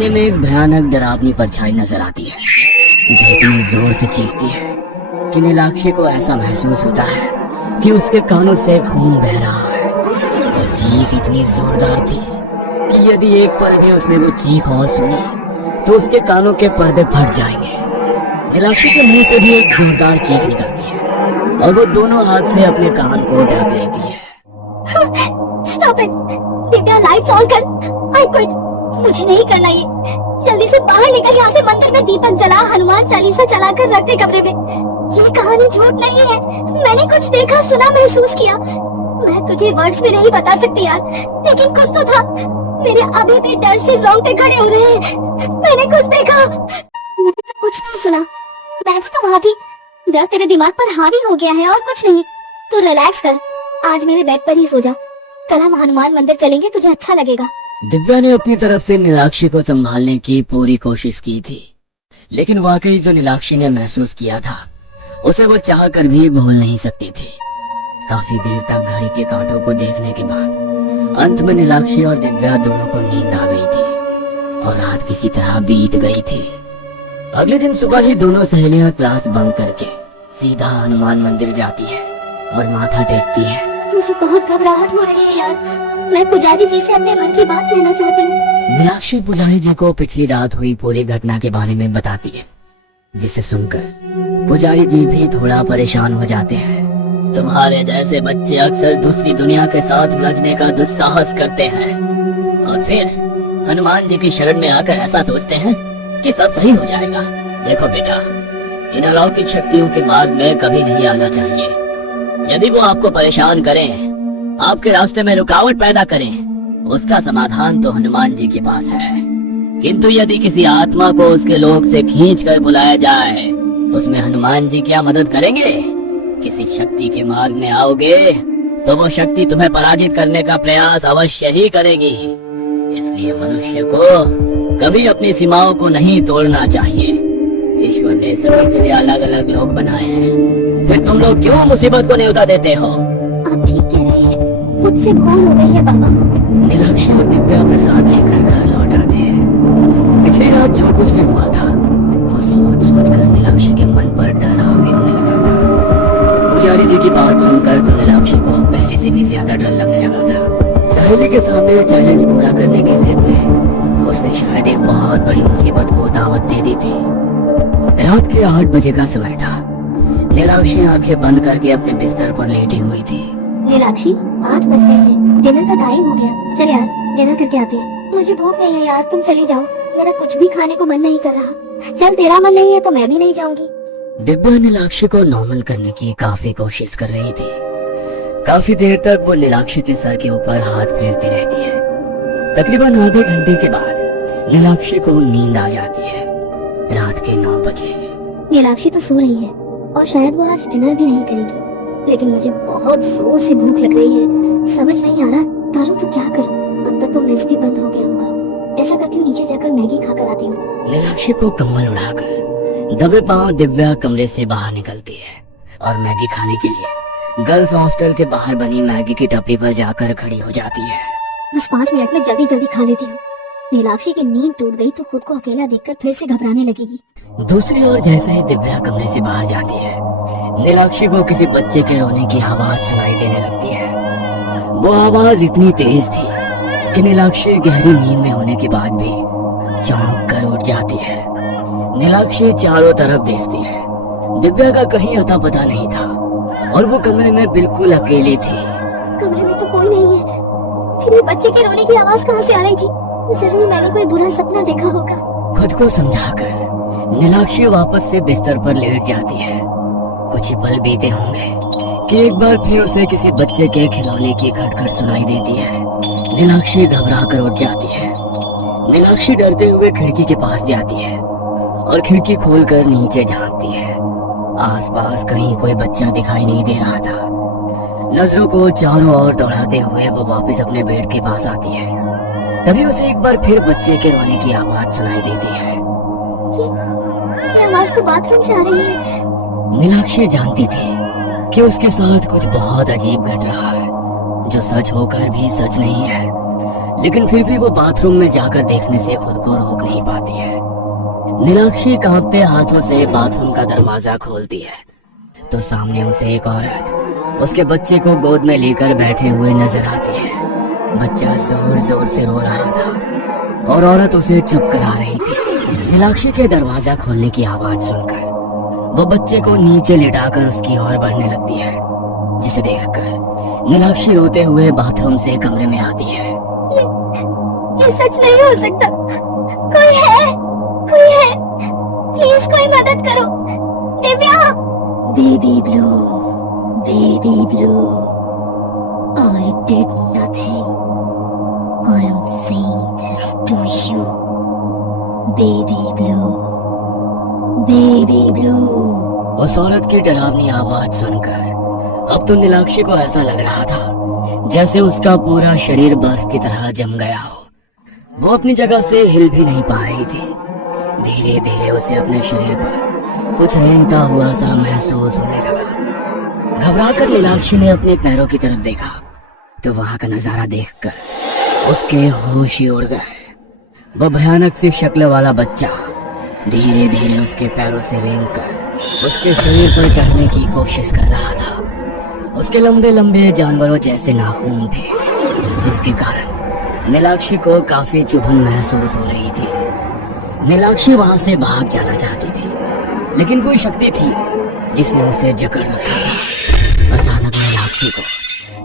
सीने में एक भयानक डरावनी परछाई नजर आती है जो इतनी जोर से चीखती है कि नीलाक्षी को ऐसा महसूस होता है कि उसके कानों से खून बह रहा है। और चीख इतनी जोरदार थी कि यदि एक पल भी उसने वो चीख और सुनी तो उसके कानों के पर्दे फट जाएंगे। नीलाक्षी के मुंह से भी एक जोरदार चीख निकलती है और वो दोनों हाथ से अपने कान को ढक लेती है। Stop it! Divya, lights on कर। I quit. मुझे नहीं करना ये। जल्दी से बाहर निकल यहाँ से। मंदिर में दीपक जला, हनुमान चालीसा चला कर रख दे कमरे में। ये कहानी झूठ नहीं है। मैंने कुछ देखा, सुना, महसूस किया। मैं तुझे वर्ड्स में नहीं बता सकती यार, लेकिन कुछ तो था। मेरे अभी भी डर से रोंगटे खड़े हो रहे हैं। मैंने कुछ देखा। मैंने तो कुछ नहीं सुना। मैं भी तो वहाँ थी। डर तेरे दिमाग पर हावी हो गया है और कुछ नहीं। तू रिलैक्स कर। आज मेरे बेड पर ही सो जा। कल हम हनुमान मंदिर चलेंगे, तुझे अच्छा लगेगा। दिव्या ने अपनी तरफ से नीलाक्षी को संभालने की पूरी कोशिश की थी, लेकिन वाकई जो नीलाक्षी ने महसूस किया था उसे वो चाह कर भी भूल नहीं सकती थी। काफी देर तक घड़ी के कांटों को देखने के बाद अंत में नीलाक्षी और दिव्या दोनों को नींद आ गई थी और रात किसी तरह बीत गई थी। अगले दिन सुबह ही दोनों सहेलियां क्लास बंक करके सीधा हनुमान मंदिर जाती है और माथा टेकती है। मुझे बहुत घबराहट हो रही है यार। मैं पुजारी जी से अपने मन की बात कहना चाहती हूँ। नीलाक्षी पुजारी जी को पिछली रात हुई पूरी घटना के बारे में बताती है, जिसे सुनकर पुजारी जी भी थोड़ा परेशान हो जाते हैं। तुम्हारे जैसे बच्चे अक्सर दूसरी दुनिया के साथ उलझने का दुस्साहस करते हैं और फिर हनुमान जी की शरण में आकर ऐसा सोचते हैं कि सब सही हो जाएगा। देखो बेटा, इन अलौकिक शक्तियों के मार्ग में कभी नहीं आना चाहिए। यदि वो आपको परेशान करें, आपके रास्ते में रुकावट पैदा करें, उसका समाधान तो हनुमान जी के पास है। किंतु यदि किसी आत्मा को उसके लोक से खींच कर बुलाया जाए, उसमें हनुमान जी क्या मदद करेंगे? किसी शक्ति के मार्ग में आओगे तो वो शक्ति तुम्हें पराजित करने का प्रयास अवश्य ही करेगी। इसलिए मनुष्य को कभी अपनी सीमाओं को नहीं तोड़ना चाहिए। ईश्वर ने सभी के लिए अलग अलग लोग बनाए हैं, फिर तुम लोग क्यों मुसीबत को न्योता देते हो? आप ठीक कह रहे हैं। मुझसे भूल हो गई है बाबा। नीलाक्षी और दिव्या प्रसाद लेकर घर लौट आते हैं। पिछली रात जो कुछ भी हुआ था वो सोच सोच कर नीलाक्षी के मन पर डर हावी होने लगा था। पुजारी जी की बात सुनकर तो नीलाक्षी को पहले से भी ज्यादा डर लगने लगा था। सहेली के सामने चैलेंज पूरा करने की जिद में उसने शायद एक बहुत बड़ी मुसीबत को दावत दे दी थी। रात के 8 बजे का समय था। नीलाक्षी आंखें बंद करके अपने बिस्तर पर लेटी हुई थी। नीलाक्षी, 8 बज गए हैं। डिनर का टाइम हो गया। चल यार, डिनर करके आते हैं। मुझे भूख नहीं है यार, तुम चली जाओ। मेरा कुछ भी खाने को मन नहीं कर रहा। चल, तेरा मन नहीं है तो मैं भी नहीं जाऊंगी। दिव्या नीलाक्षी को नॉर्मल करने की काफी कोशिश कर रही थी। काफी देर तक वो नीलाक्षी के सर के ऊपर हाथ फेरती रहती है। तकरीबन आधे घंटे के बाद नीलाक्षी को नींद आ जाती है। रात के 9 बजे। नीलाक्षी तो सो रही है और शायद वो आज डिनर भी नहीं करेगी, लेकिन मुझे बहुत जोर से भूख लग रही है। समझ नहीं आ रहा करूँ तो क्या करूँ। अब तक तो मेस भी बंद हो गया होगा। ऐसा करती हूँ, नीचे जाकर मैगी खाकर आती हूँ। नीलाक्षी को कम्बल उड़ाकर दबे पांव दिव्या कमरे से बाहर निकलती है और मैगी खाने के लिए गर्ल्स हॉस्टल के बाहर बनी मैगी की टपरी पर जाकर खड़ी हो जाती है। बस 5 मिनट में जल्दी जल्दी खा लेती हूँ। नीलाक्षी की नींद टूट गई तो खुद को अकेला देखकर फिर से घबराने लगेगी। दूसरी ओर जैसे ही दिव्या कमरे से बाहर जाती है, नीलाक्षी को किसी बच्चे के रोने की आवाज सुनाई देने लगती है। वो आवाज इतनी तेज थी कि नीलाक्षी गहरी नींद में होने के बाद भी चौंक कर उठ जाती है। नीलाक्षी चारों तरफ देखती है। दिव्या का कहीं अता पता नहीं था और वो कमरे में बिल्कुल अकेली थी। कमरे में तो कोई नहीं है। फिर ये बच्चे के रोने की आवाज कहाँ से आ रही थी? जरूर मैंने कोई बुरा सपना देखा होगा। खुद को समझाकर नीलाक्षी वापस से बिस्तर पर लेट जाती है। कुछ ही पल बीते होंगे कि एक बार फिर उसे किसी बच्चे के खिलौने की खटखट सुनाई देती है। नीलाक्षी घबरा कर उठ जाती है। नीलाक्षी डरते हुए खिड़की के पास जाती है और खिड़की खोलकर नीचे झांकती है। आसपास कहीं कोई बच्चा दिखाई नहीं दे रहा था। नजरों को चारों ओर दौड़ाते हुए वो वापस अपने बेड के पास आती है। तभी उसे एक बार फिर बच्चे के रोने की आवाज सुनाई देती है। ये आवाज तो बाथरूम से आ रही है। नीलाक्षी जानती थी कि उसके साथ कुछ बहुत अजीब घट रहा है, जो सच होकर भी सच नहीं है। लेकिन फिर भी वो बाथरूम में जाकर देखने से खुद को रोक नहीं पाती है। नीलाक्षी कांपते हाथों से बाथरूम का दरवाजा खोलती है तो सामने उसे एक औरत उसके बच्चे को गोद में लेकर बैठे हुए नजर आती है। बच्चा जोर जोर से रो रहा था और औरत उसे चुप करा रही थी। नीलाक्षी के दरवाजा खोलने की आवाज सुनकर वो बच्चे को नीचे लेटाकर उसकी ओर बढ़ने लगती है, जिसे देखकर नीलाक्षी रोते हुए बाथरूम से कमरे में आती है। ये सच नहीं हो सकता। कोई है, प्लीज कोई मदद करो। Divya. Baby blue, I did nothing. I am saying this to you. Baby blue. उस औरत की डरावनी आवाज सुनकर अब तो नीलाक्षी को ऐसा लग रहा था जैसे उसका पूरा शरीर बर्फ की तरह जम गया हो। वो अपनी जगह से हिल भी नहीं पा रही थी। धीरे धीरे उसे अपने शरीर पर कुछ रेंगता हुआ सा महसूस होने लगा। घबराकर नीलाक्षी ने अपने पैरों की तरफ देखा तो वहां का नजारा देखकर उसके होश ही उड़ गए। वो भयानक सी शक्ल वाला बच्चा धीरे धीरे उसके पैरों से रेंगकर उसके शरीर पर चढ़ने की कोशिश कर रहा था। उसके लंबे लंबे जानवरों जैसे नाखून थे, जिसके कारण नीलाक्षी को काफी चुभन महसूस हो रही थी। नीलाक्षी वहां से भाग जाना चाहती थी, लेकिन कोई शक्ति थी जिसने उसे जकड़ रखा था। अचानक नीलाक्षी को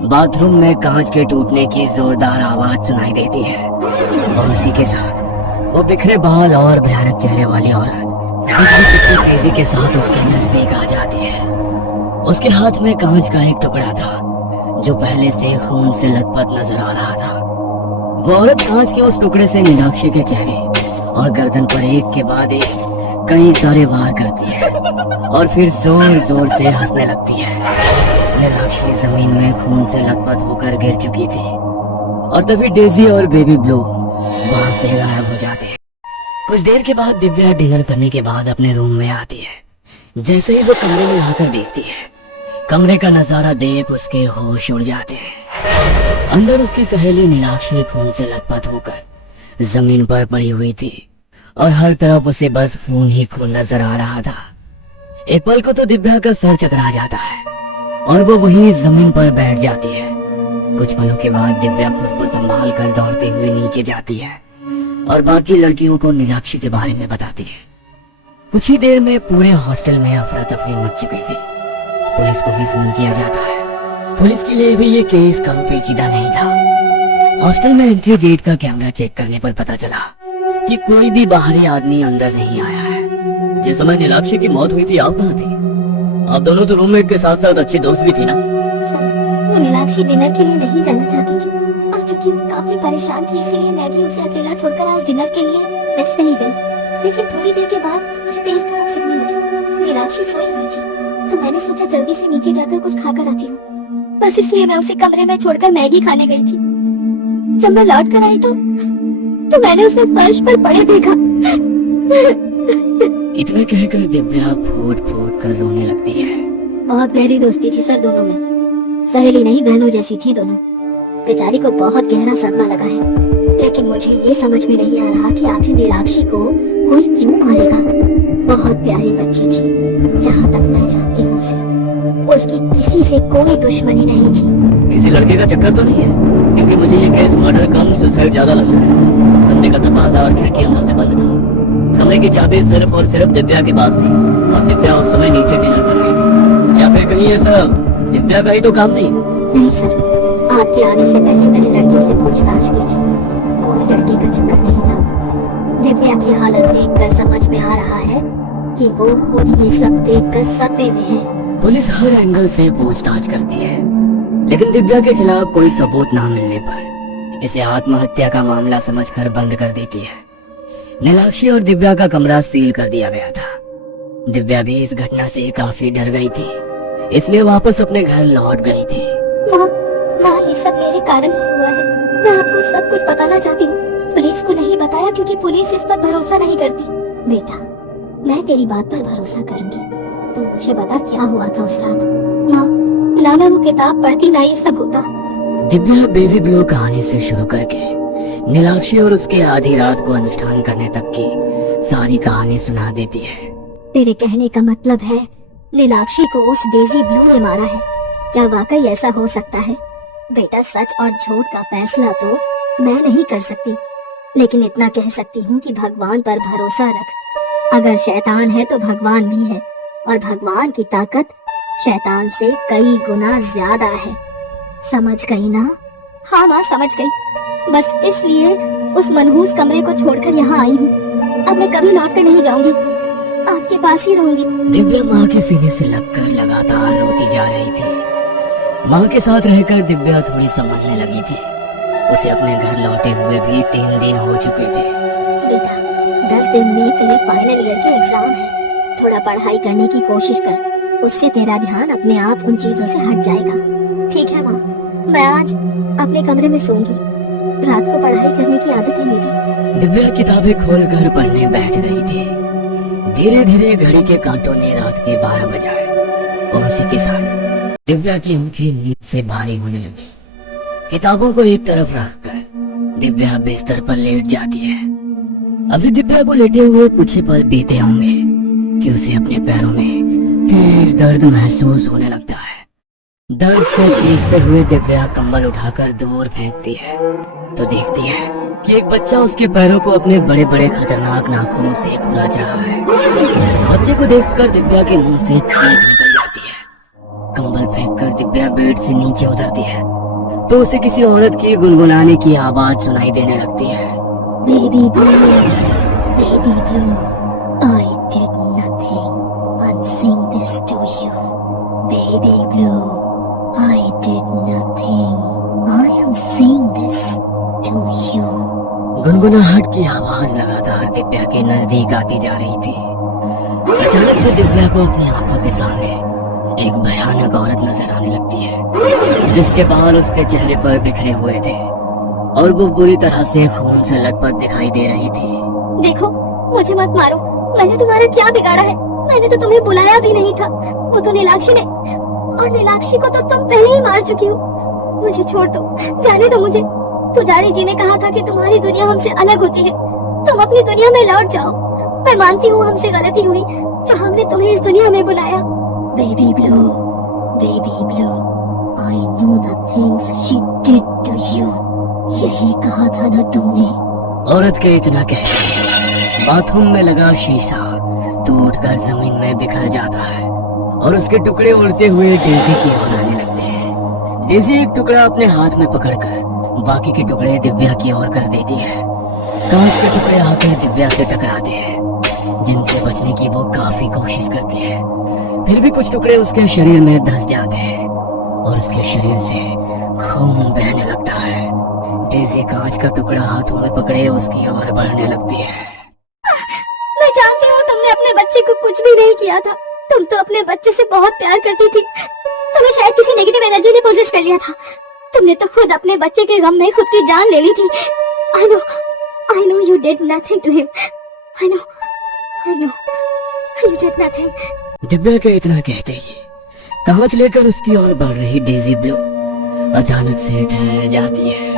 बाथरूम में कांच के टूटने की जोरदार आवाज सुनाई देती है और उसी के साथ वो बिखरे बाल और भयानक चेहरे वाली औरत किसी तेजी के साथ उसके नजदीक आ जाती है। उसके हाथ में कांच का एक टुकड़ा था जो पहले से खून से लथपथ नजर आ रहा था। वो औरत कांच के उस टुकड़े से नीलाक्षी के चेहरे और गर्दन पर एक के बाद एक कई सारे वार करती है और फिर जोर जोर से हंसने लगती है। नीलाक्षी जमीन में खून से लथपथ होकर गिर चुकी थी और तभी डेजी और बेबी ब्लू वहां से गायब हो जाते हैं। कुछ देर के बाद दिव्या डिनर करने के बाद अपने रूम में आती है। जैसे ही वो कमरे में आकर देखती है, कमरे का नजारा देख उसके होश उड़ जाते हैं। अंदर उसकी सहेली नीलाक्षी खून से लथपथ होकर जमीन पर पड़ी हुई थी और हर तरफ उसे बस खून ही खून नजर आ रहा था। एक पल को तो दिव्या का सर चकरा जाता है और वो वहीं जमीन पर बैठ जाती है। कुछ पलों के बाद दिव्या खुद को संभाल कर दौड़ते हुए नीचे जाती है और बाकी लड़कियों को नीलाक्षी के बारे में बताती है। कुछ ही देर में पूरे हॉस्टल में अफरा तफरी मच चुकी थी। पुलिस को भी फोन किया जाता है। पुलिस के लिए भी ये केस कम पेचीदा नहीं था। हॉस्टल में एंट्री गेट का कैमरा चेक करने पर पता चला कि कोई भी बाहरी आदमी अंदर नहीं आया है। जिस समय नीलाक्षी की मौत हुई थी, आप कहाँ थे? आप दोनों तो रूममेट के साथ साथ अच्छे दोस्त भी थे ना? वो नीलाक्षी डिनर के लिए नहीं जाना चाहती थी और चूंकि वो काफी परेशान थी, इसीलिए मैं भी उसे अकेला छोड़कर आज डिनर के लिए मेस नहीं गई। लेकिन थोड़ी देर के बाद मुझे तेज भूख लगने लगी। नीलाक्षी सोई हुई थी तो मैंने सोचा जल्दी से नीचे जाकर कुछ खाकर आती हूँ। बस इसलिए मैं उसे कमरे में छोड़कर मैगी खाने गई थी। जब मैं लौट कर आई तो मैंने उसे फर्श पर पड़े देखा। इतना कहकर दिव्या फूट फूट कर रोने लगती है। बहुत गहरी दोस्ती थी सर दोनों में, सहेली नहीं बहनों जैसी थी दोनों। बेचारी को बहुत गहरा सदमा लगा है, लेकिन मुझे ये समझ में नहीं आ रहा कि आखिर नीलाक्षी को कोई क्यों मारेगा। बहुत प्यारी बच्ची थी, जहाँ तक मैं जानती हूँ उसकी किसी से कोई दुश्मनी नहीं थी। किसी लड़के का चक्कर तो नहीं है? क्योंकि मुझे ये केस मर्डर कम सुसाइड ज्यादा लग रहा है। कमरे का दरवाजा और खिड़की अंदर से बंद था। कमरे की चाबी सिर्फ और सिर्फ दिव्या के पास थी और दिव्या उस समय नीचे डिनर कर रही थी। या फिर कहीं ऐसा दिव्या का ही तो काम नहीं? नहीं सर, आपके आने से पहले मैंने लड़कियों से पूछताछ की थी। कोई लड़के का चक्कर नहीं था। दिव्या की हालत देखकर समझ में आ रहा है कि वो खुद ये सब देखकर सदमे में है। पुलिस हर एंगल से पूछताछ करती है, लेकिन दिव्या के खिलाफ कोई सबूत ना मिलने पर इसे आत्महत्या का मामला समझकर बंद कर देती है। नीलाक्षी और दिव्या का कमरा सील कर दिया गया था। दिव्या भी इस घटना से काफी डर गई थी, इसलिए वापस अपने घर लौट गई थी। माँ, ये सब मेरे कारण ही हुआ है। मैं आपको सब कुछ बताना चाहती हूँ। पुलिस को नहीं बताया क्योंकि पुलिस इस पर भरोसा नहीं करती। बेटा, मैं तेरी बात पर भरोसा करूंगी। तू मुझे बता क्या हुआ था उस रात। माँ, ना मैं वो किताब पढ़ती ना ये सब होता। दिव्या बेबी ब्लू कहानी से शुरू करके नीलाक्षी और उसके आधी रात को अनुष्ठान करने तक की सारी कहानी सुना देती है। तेरे कहने का मतलब है नीलाक्षी को उस डेजी ब्लू ने मारा है? क्या वाकई ऐसा हो सकता है? बेटा, सच और झूठ का फैसला तो मैं नहीं कर सकती, लेकिन इतना कह सकती हूँ कि भगवान पर भरोसा रख। अगर शैतान है तो भगवान भी है, और भगवान की ताकत शैतान से कई गुना ज्यादा है। समझ गई ना? हाँ माँ, समझ गई। बस इसलिए उस मनहूस कमरे को छोड़कर यहाँ आई हूँ। अब मैं कभी लौट कर नहीं जाऊंगी, आपके पास ही रहूंगी। दिव्या माँ के सीने से लगकर लगातार रोती जा रही थी। माँ के साथ रहकर दिव्या थोड़ी संभलने लगी थी। उसे अपने घर लौटे हुए भी 3 दिन हो चुके थे। बेटा, 10 दिन में तेरे फाइनल ईयर के एग्जाम है। थोड़ा पढ़ाई करने की कोशिश कर, उससे तेरा ध्यान अपने आप उन चीजों से हट जाएगा। ठीक है माँ, मैं आज अपने कमरे में सोऊंगी। रात को पढ़ाई करने की आदत है मेरी। दिव्या किताबें खोलकर पढ़ने बैठ गई थी। धीरे धीरे घड़ी के कांटों ने रात के 12 बजाए और उसी के साथ दिव्या की आंखें नींद से भारी होने लगी। किताबों को एक तरफ रखकर दिव्या बिस्तर पर लेट जाती है। अभी दिव्या को लेटे हुए कुछ ही पल बीते होंगे कि उसे अपने पैरों में तेज दर्द महसूस होने लगता है। दर्द से चीखते हुए दिव्या कंबल उठाकर दूर फेंकती है तो देखती है कि एक बच्चा उसके पैरों को अपने बड़े बड़े खतरनाक नाखूनों से खुरच रहा है। बच्चे को देखकर दिव्या के मुंह से चीख निकल जाती है। कंबल फेंककर दिव्या बेड से नीचे उतरती है तो उसे किसी औरत की गुनगुनाने की आवाज सुनाई देने लगती है। Baby blue, baby blue, I did nothing. I'm saying this to you. Baby blue, I did nothing. I am saying this to you. गुनगुनाहट की आवाज लगातार दिव्या के नजदीक आती जा रही थी। अचानक से दिव्या को अपनी आंखों के सामने एक भयानक औरत नजर आने लगती है, जिसके बाल उसके चेहरे पर बिखरे हुए थे और वो बुरी तरह से खून से लथपथ दिखाई दे रही थी। देखो, मुझे मत मारो। मैंने तुम्हारा क्या बिगाड़ा है? मैंने तो तुम्हें बुलाया भी नहीं था। वो तो नीलाक्षी ने, और नीलाक्षी को तो तुम पहले ही मार चुकी हो। मुझे छोड़ दो, जाने दो मुझे। पुजारी जी ने कहा था कि तुम्हारी दुनिया हमसे अलग होती है। तुम अपनी दुनिया में लौट जाओ। मैं मानती हूँ हमसे गलती हुई जो हमने तुम्हें इस दुनिया में बुलाया। Baby blue, I know the things she did to you. यही कहा था ना तुमने? औरत के इतना कहते बाथरूम में लगा शीशा टूटकर जमीन में बिखर जाता है और उसके टुकड़े उड़ते हुए डेजी की ओर आने लगते हैं। डेजी एक टुकड़ा अपने हाथ में पकड़कर बाकी के टुकड़े दिव्या की ओर कर देती है। कांच के टुकड़े आकर दिव्या से टकराते हैं, जिनसे बचने की वो काफी कोशिश करती है। फिर भी कुछ टुकड़े उसके शरीर में धंस जाते हैं और उसके शरीर से खून बहने लगता है। डेजी कांच का टुकड़ा हाथों में पकड़े उसकी ओर बढ़ने लगती है। मैं जानती हूँ तुमने अपने बच्चे को कुछ भी नहीं किया था। तुम तो अपने बच्चे से बहुत प्यार करती थी। तुम्हें शायद किसी नेगेटिव एनर्जी ने पोजेस कर लिया था। तुमने तो खुद अपने बच्चे के गम में खुद की जान ले ली थी। I know you did nothing to him. I know you did nothing. Divya के इतना कहते ही कांच लेकर उसकी ओर बढ़ रही डेजी ब्लू अचानक से ठहर जाती है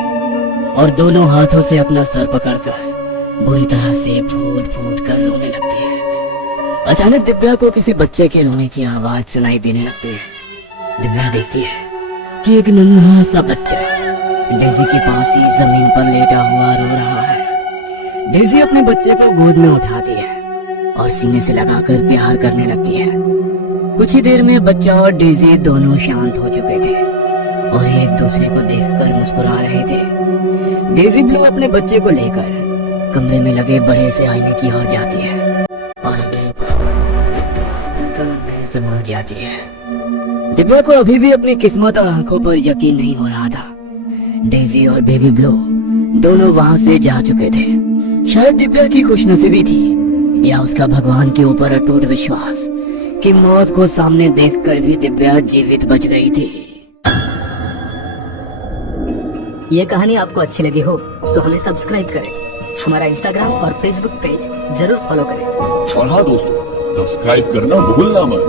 और दोनों हाथों से अपना सर पकड़कर बुरी तरह से फूट फूट कर रोने लगती है। अचानक दिव्या को किसी बच्चे के रोने की आवाज सुनाई देने लगती है। दिव्या देखती है कि एक नन्हा सा बच्चा डेजी के पास ही जमीन पर लेटा हुआ रो रहा है। डेजी अपने बच्चे को गोद में उठाती है और सीने से लगाकर प्यार करने लगती है। कुछ ही देर में बच्चा और डेजी दोनों शांत हो चुके थे और एक दूसरे को देखकर मुस्कुरा रहे थे। डेजी ब्लू अपने बच्चे को लेकर कमरे में लगे बड़े से आईने की ओर जाती है और कमरे से भाग जाती है। दिव्या को अभी भी अपनी किस्मत और आंखों पर यकीन नहीं हो रहा था। डेजी और बेबी ब्लू दोनों वहां से जा चुके थे। शायद दिव्या की खुशनसीबी थी या उसका भगवान के ऊपर अटूट विश्वास कि मौत को सामने देखकर भी दिव्या जीवित बच गई थी। ये कहानी आपको अच्छी लगी हो तो हमें सब्सक्राइब करें, हमारा इंस्टाग्राम और फेसबुक पेज जरूर फॉलो करें। और हाँ दोस्तों, सब्सक्राइब करना भूलना मत।